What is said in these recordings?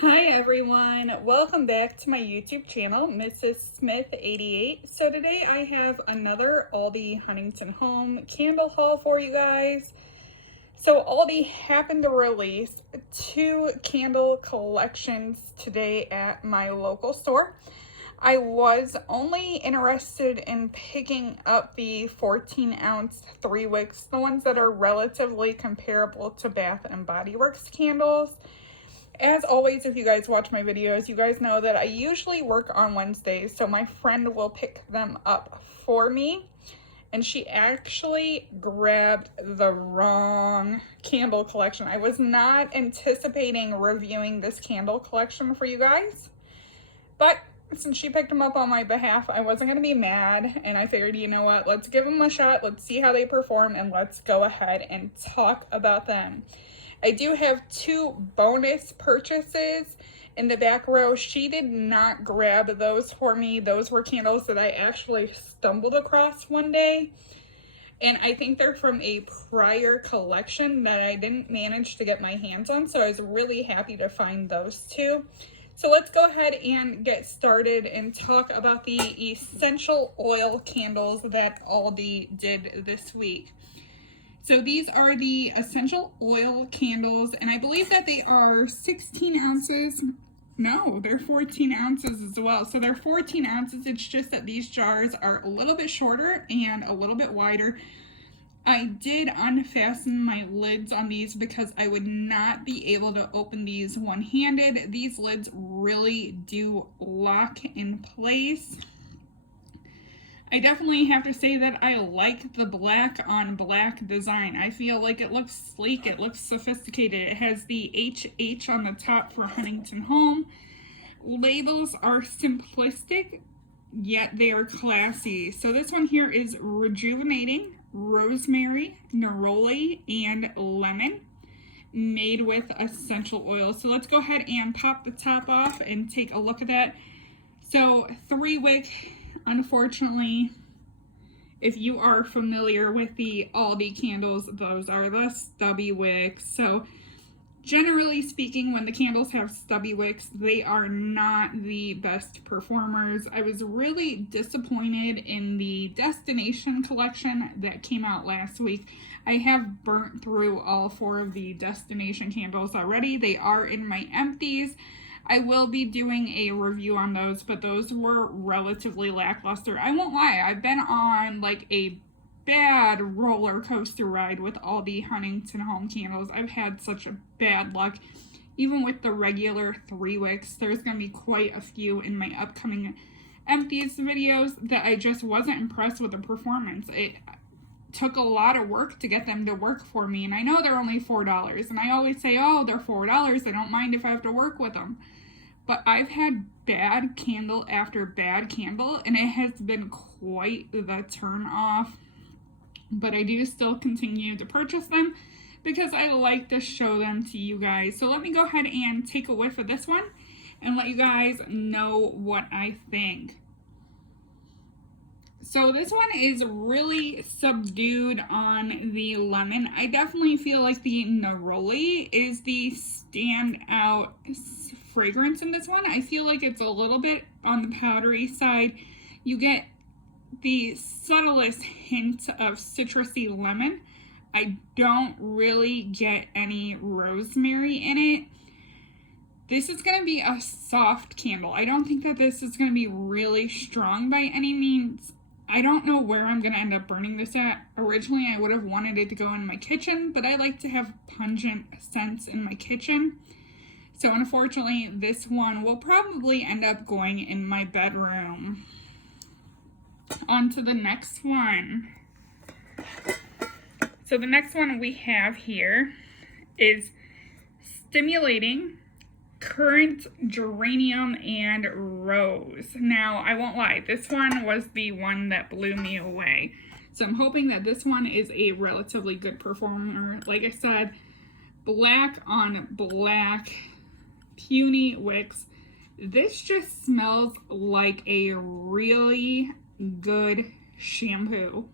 Hi everyone, welcome back to my YouTube channel, Mrs. Smith 88. So today I have another Aldi Huntington Home candle haul for you guys. So Aldi happened to release 2 candle collections today at my local store. I was only interested in picking up the 14-ounce 3 wicks, the ones that are relatively comparable to Bath and Body Works candles. As always, if you guys watch my videos, you guys know that I usually work on Wednesdays, so my friend will pick them up for me. And she actually grabbed the wrong candle collection. I was not anticipating reviewing this candle collection for you guys, but since she picked them up on my behalf, I wasn't going to be mad, and I figured, you know what, let's give them a shot, let's see how they perform, and let's go ahead and talk about them. I do have 2 bonus purchases in the back row. She did not grab those for me. Those were candles that I actually stumbled across one day, and I think they're from a prior collection that I didn't manage to get my hands on, so I was really happy to find those 2. So let's go ahead and get started and talk about the essential oil candles that Aldi did this week. So these are the essential oil candles, and I believe that they are 16 ounces. No, they're 14 ounces as well. So they're 14 ounces. It's just that these jars are a little bit shorter and a little bit wider. I did unfasten my lids on these because I would not be able to open these one-handed. These lids really do lock in place. I definitely have to say that I like the black on black design. I feel like it looks sleek, it looks sophisticated. It has the HH on the top for Huntington Home. Labels are simplistic, yet they are classy. So this one here is rejuvenating, rosemary, neroli, and lemon, made with essential oil. So let's go ahead and pop the top off and take a look at that. So 3 wick, unfortunately, if you are familiar with the Aldi candles, those are the stubby wicks. So generally speaking, when the candles have stubby wicks, they are not the best performers. I was really disappointed in the Destination collection that came out last week. I have burnt through all 4 of the Destination candles already. They are in my empties. I will be doing a review on those, but those were relatively lackluster. I won't lie, I've been on like a bad roller coaster ride with all the Huntington Home candles. I've had such a bad luck. Even with the regular 3 wicks, there's going to be quite a few in my upcoming empties videos that I just wasn't impressed with the performance. It took a lot of work to get them to work for me, and I know they're only $4, and I always say, oh, they're $4, I don't mind if I have to work with them. But I've had bad candle after bad candle, and it has been quite the turn off. But I do still continue to purchase them because I like to show them to you guys. So let me go ahead and take a whiff of this one and let you guys know what I think. So this one is really subdued on the lemon. I definitely feel like the neroli is the standout fragrance in this one. I feel like it's a little bit on the powdery side. You get the subtlest hint of citrusy lemon. I don't really get any rosemary in it. This is going to be a soft candle. I don't think that this is going to be really strong by any means. I don't know where I'm going to end up burning this at. Originally, I would have wanted it to go in my kitchen, but I like to have pungent scents in my kitchen. So unfortunately, this one will probably end up going in my bedroom. On to the next one. So the next one we have here is Stimulating Currant Geranium and Rose. Now, I won't lie, this one was the one that blew me away. So I'm hoping that this one is a relatively good performer. Like I said, black on black, puny wicks. This just smells like a really good shampoo.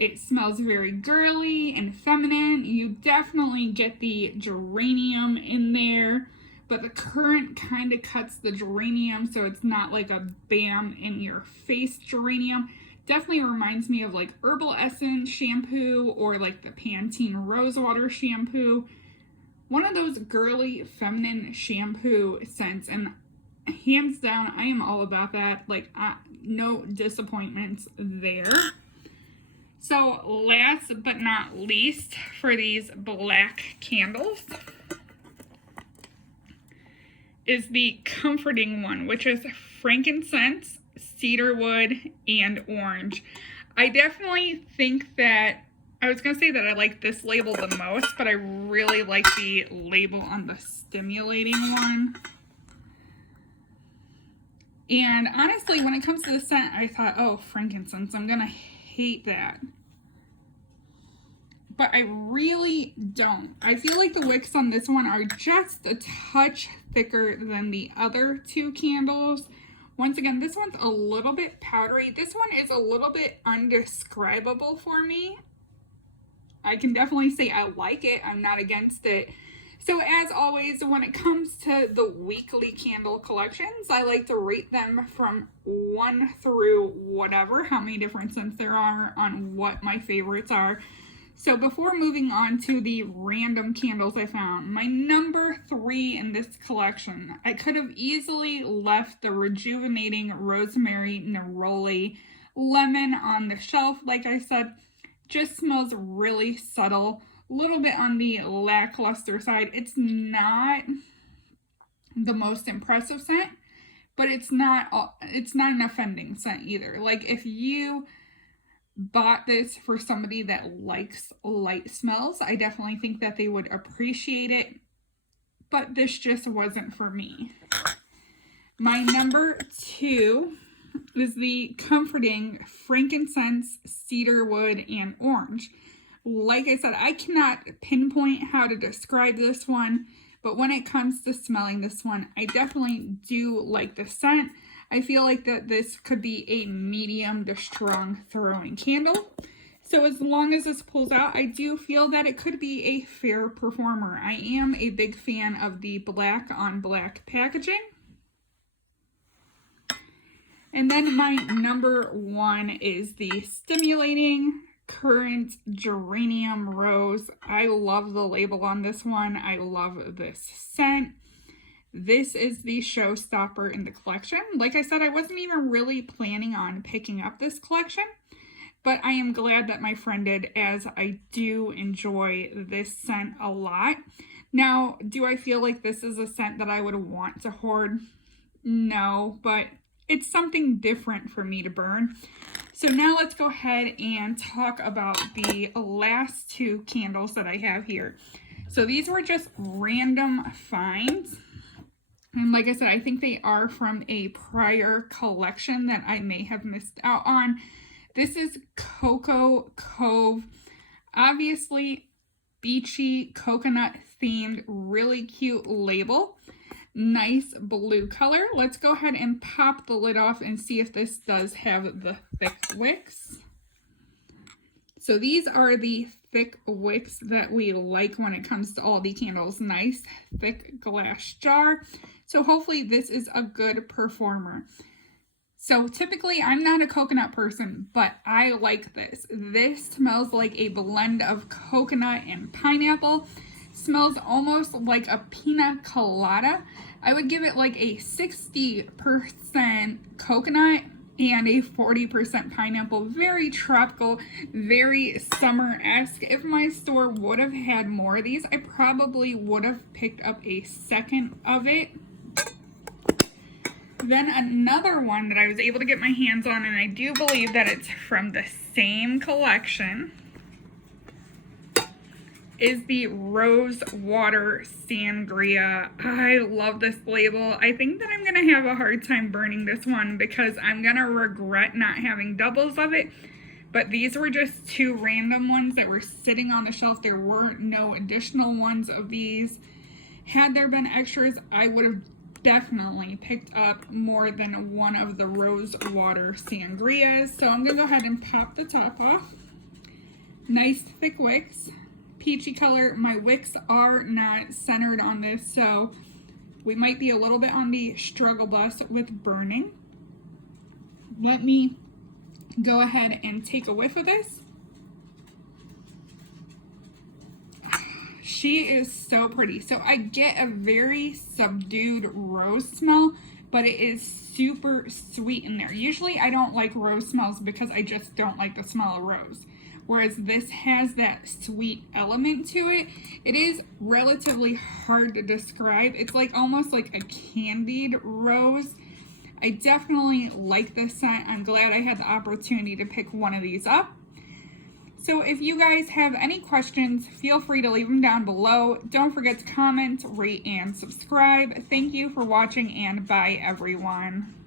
It smells very girly and feminine. You definitely get the geranium in there, but the currant kind of cuts the geranium, so it's not like a bam in your face geranium. Definitely reminds me of like Herbal Essence shampoo or like the Pantene Rose Water shampoo. One of those girly feminine shampoo scents, and hands down, I am all about that. Like, no disappointments there. So last but not least, for these black candles, is the comforting one, which is frankincense, cedarwood, and orange. I definitely think that, I was going to say that I like this label the most, but I really like the label on the stimulating one. And honestly, when it comes to the scent, I thought, oh, frankincense, I'm going to hate that. But I really don't. I feel like the wicks on this one are just a touch thicker than the other two candles. Once again, this one's a little bit powdery. This one is a little bit undescribable for me. I can definitely say I like it. I'm not against it. So as always, when it comes to the weekly candle collections, I like to rate them from 1 through whatever, how many different scents there are on what my favorites are. So before moving on to the random candles I found, my number 3 in this collection, I could have easily left the Rejuvenating Rosemary Neroli Lemon on the shelf. Like I said, just smells really subtle, a little bit on the lackluster side. It's not the most impressive scent, but it's not an offending scent either. Like, if you bought this for somebody that likes light smells, I definitely think that they would appreciate it, but this just wasn't for me. My number 2 is the comforting frankincense, cedarwood, and orange. Like I said, I cannot pinpoint how to describe this one, but when it comes to smelling this one, I definitely do like the scent. I feel like that this could be a medium to strong throwing candle. So as long as this pulls out, I do feel that it could be a fair performer. I am a big fan of the black on black packaging. And then my number 1 is the Stimulating Currant Geranium Rose. I love the label on this one. I love this scent. This is the showstopper in the collection. Like I said, I wasn't even really planning on picking up this collection, but I am glad that my friend did, as I do enjoy this scent a lot. Now, do I feel like this is a scent that I would want to hoard? No, but it's something different for me to burn. So now let's go ahead and talk about the last 2 candles that I have here. So these were just random finds. And like I said, I think they are from a prior collection that I may have missed out on. This is Coco Cove. Obviously, beachy, coconut themed, really cute label. Nice blue color. Let's go ahead and pop the lid off and see if this does have the thick wicks. So these are the thick wicks that we like when it comes to Aldi candles. Nice thick glass jar. So hopefully this is a good performer. So typically I'm not a coconut person, but I like this. This smells like a blend of coconut and pineapple. Smells almost like a pina colada. I would give it like a 60% coconut and a 40% pineapple. Very tropical, very summer-esque. If my store would have had more of these, I probably would have picked up a second of it. Then another one that I was able to get my hands on, and I do believe that it's from the same collection, is the Rose Water Sangria. I love this label. I think that I'm going to have a hard time burning this one because I'm going to regret not having doubles of it. But these were just 2 random ones that were sitting on the shelf. There were no additional ones of these. Had there been extras, I would have definitely picked up more than one of the Rose Water Sangrias. So I'm going to go ahead and pop the top off. Nice thick wicks. Peachy color. My wicks are not centered on this, so we might be a little bit on the struggle bus with burning. Let me go ahead and take a whiff of this. She is so pretty. So I get a very subdued rose smell, but it is super sweet in there. Usually I don't like rose smells because I just don't like the smell of rose. Whereas this has that sweet element to it. It is relatively hard to describe. It's like almost like a candied rose. I definitely like this scent. I'm glad I had the opportunity to pick one of these up. So if you guys have any questions, feel free to leave them down below. Don't forget to comment, rate, and subscribe. Thank you for watching, and bye everyone.